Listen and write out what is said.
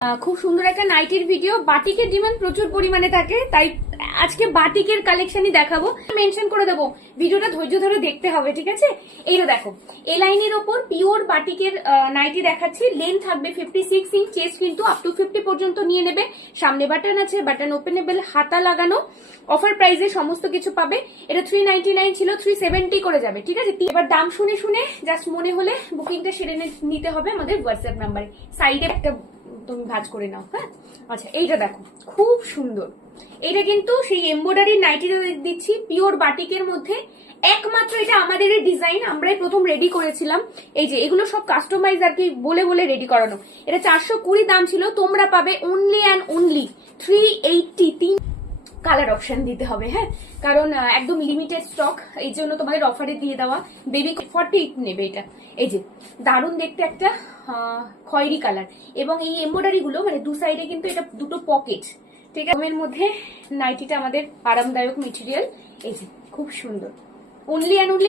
খুব সুন্দর একটা নাইটির ভিডিও। বাটিকের ডিমান্ড প্রচুর পরিমাণে থাকে, তাই আজকে বাটিকের কালেকশনই দেখাবো। মেনশন করে দেবো, ভিডিওটা ধৈর্য ধরে দেখতে হবে, ঠিক আছে? এইটা দেখো, এ লাইনের ওপর পিওর বাটিকের নাইটি দেখাচ্ছি। লেন থাকবে 56 ইঞ্চ, চেস্ট কিন্তু আপ টু 50 পর্যন্ত নিয়ে নেবে। সামনে বাটন আছে, বাটন ওপেনেবল, হাতা লাগানো। অফার প্রাইসে সমস্ত কিছু পাবে। এটা 399 ছিল, 370 করে যাবে, ঠিক আছে? এবার দাম শুনে শুনে জাস্ট মনে হলে বুকিংটা সেরে নিতে হবে আমাদের হোয়াটসঅ্যাপ নাম্বারে। সাইডে একটা তুমি ভাঁজ করে নাও। হ্যাঁ, আচ্ছা, এইটা দেখো, খুব সুন্দর। এটা কিন্তু সেই এমব্রয়ডারি নাইটি দিচ্ছি পিওর বাটিকের মধ্যে। একমাত্র এটা আমাদের ডিজাইন, আমরাই প্রথম রেডি করেছিলাম। এই যে এগুলো সব কাস্টমাইজ আর কি বলে বলে রেডি করানো। এটা 420 দাম ছিল, তোমরা পাবে only and only 380। Colour option দিতে হবে, হ্যাঁ, কারণ একদম লিমিটেড স্টক, এই জন্য তোমাদের অফারে দিয়ে দেওয়া। বেবি 48 নেবে এটা। এই যে দারুণ দেখতে একটা খয়েরি কালার, এবং এই এমব্রয়ডারি গুলো মানে দু সাইডে কিন্তু এটা দুটো পকেট, ঠিক আছে? এর মধ্যে নাইটিটা আমাদের আরামদায়ক মেটেরিয়াল। এই যে খুব সুন্দর, অনলি অ্যান্ড অনলি